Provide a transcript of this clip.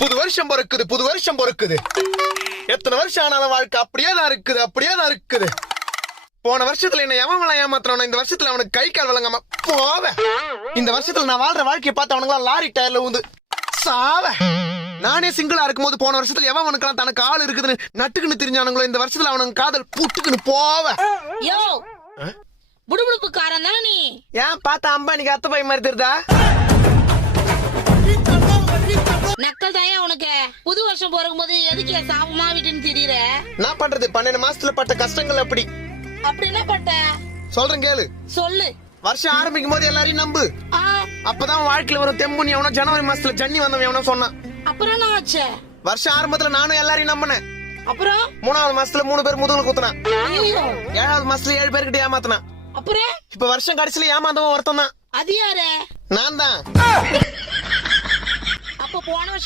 புது வருஷம் பொறுக்குது. எத்தனை வருஷம் ஆனாலும் வாழ்க்கை அப்படியே தான் இருக்குது. போன வருஷத்துல என்ன எவன் ஏமாத்துறானோ இந்த வருஷத்துல அவனுக்கு கை கால் வழங்காம போவேன். இந்த வருஷத்துல நான் வாழ்ற வாழ்க்கையை பார்த்து அவனுக்கு லாரி டயர்ல ஊந்து சாவ. நானே சிங்கிளா இருக்கும் போது போன வருஷத்துல எவன் அவனுக்கெல்லாம் தனக்கு ஆள் இருக்குதுன்னு நட்டுக்குன்னு தெரிஞ்சானுங்களோ இந்த வருஷத்துல அவனுக்கு காதல் புட்டுக்குன்னு போவேன். யோ புடுபுடுப்புக்காரன் தானே நீ? ஏன் பார்த்தா அம்பானிக்கு அத்தை பை மாதிரி தெரியுதா? நக்கல் தாயா உனக்கு. புது வருஷம் பிறக்கும் போது எதுக்கு சாபமா விட்டுன்னு தெரியற? நான் பண்றது 12 மாசத்துல பட்ட கஷ்டங்கள் அப்படி என்ன பட்ட சொல்றேன் கேளு. சொல்லு. வருஷம் ஆரம்பிக்கும் போது எல்லாரையும் நம்பு, அப்பதான் வாழ்க்கையில வரும் தெம்புன்னு எவனோ ஜனவரி மாசத்துல ஜன்னி வந்தவன் எவனோ சொன்னான். அப்புறம் என்ன ஆச்சு? வருஷம் ஆரம்பத்துல நானும் எல்லாரையும் நம்பினேன். அப்புறம் 3வது மாசத்துல 3 பேர் முதுகுல குத்துனான். ஐயோ. 7வது மாசத்துல 7 பேர்கிட்ட ஏமாத்தினான். அப்புறம் இப்ப வருஷம் கடைசியில ஏமாந்தவன் ஒருத்தன் தான். அது யாரு? நான் தான். அப்ப போன வருஷம்